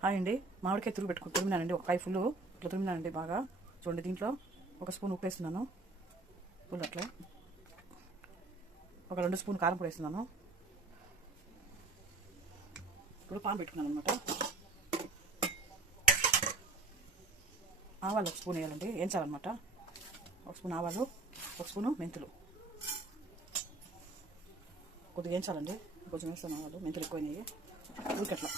Hi అండి, మామిడికాయ తురిమినానండి. ఒక కాయ ఫుల్ ఇట్లా తురిమినానండి బాగా. చూడండి, దీంట్లో ఒక స్పూన్ ఉప్పు వేస్తున్నాను, ఫుల్ అట్లా. ఒక 2 స్పూన్ కారం పొడి వేస్తున్నాను. ఇప్పుడు పాన్ పెట్టుకున్నాను అనమాట. ఆవాలు 1 స్పూన్ వేయాలండి, వేయించాలన్నమాట. 1 స్పూన్ ఆవాలు, 1 స్పూను మెంతులు కొద్దిగా వేయించాలండి. కొంచెం వేస్తాను ఆవాలు, మెంతులు ఎక్కువైనాయి. ఉడికట్లా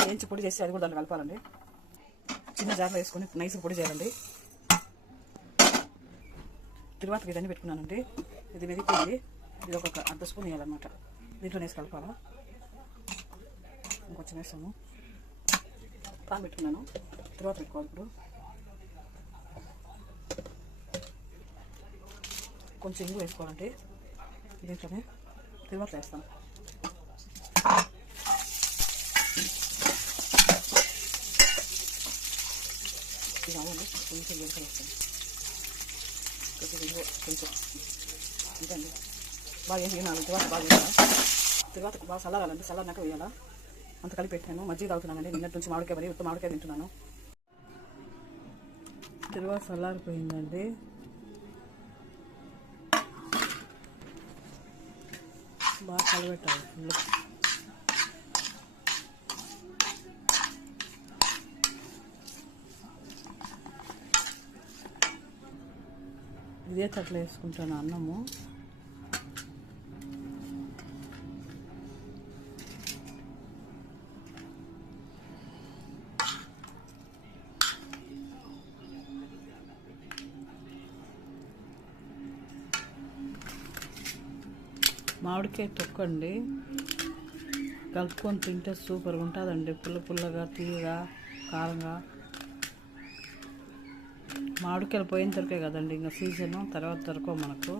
వేయించి పొడి చేసి అది కూడా దాంట్లో కలపాలండి. చిన్న జార్లో వేసుకొని నైస్ పొడి చేయాలండి. తర్వాత ఇదన్నీ పెట్టుకున్నానండి. ఇది మెదిపోయింది. ఇది ఒక 1/2 స్పూన్ వేయాలన్నమాట. దీంట్లో వేసి కలపాలా. ఇంకొంచెం వేస్తాము. పాన్ పెట్టుకున్నాను, తర్వాత పెట్టుకోవాలి. ఇప్పుడు కొంచెం ఇంగు వేసుకోవాలండి. దీంట్లోనే తర్వాత వేస్తాను. ఇది అవ్వాలి, కొంచెం వెనుకలు వస్తాను. కొంచెం ఇంకండి బాగా వేసి తర్వాత బాగా వేయాలి. తర్వాత బాగా చల్లారాలండి. చల్లారినాక వేయాలా. అంత కలిపి పెట్టాను. మజ్జిగ తాగుతున్నానండి. నిన్నటి నుంచి మామిడికాయ మరి ఉత్త మామిడికాయ తింటున్నాను. తర్వాత చల్లారిపోయిందండి. బాగా కలబెట్టాలి ఫుల్. ఇదే తట్ల వేసుకుంటాను అన్నము. మామిడికాయ తొక్కండి, కలుపుకొని తింటే సూపర్గా ఉంటుందండి. పుల్లగా, తీయగా, కారంగా. మామిడికాయలు పోయిన దొరికే కదండి ఇంకా సీజను, తర్వాత దొరకవు మనకు.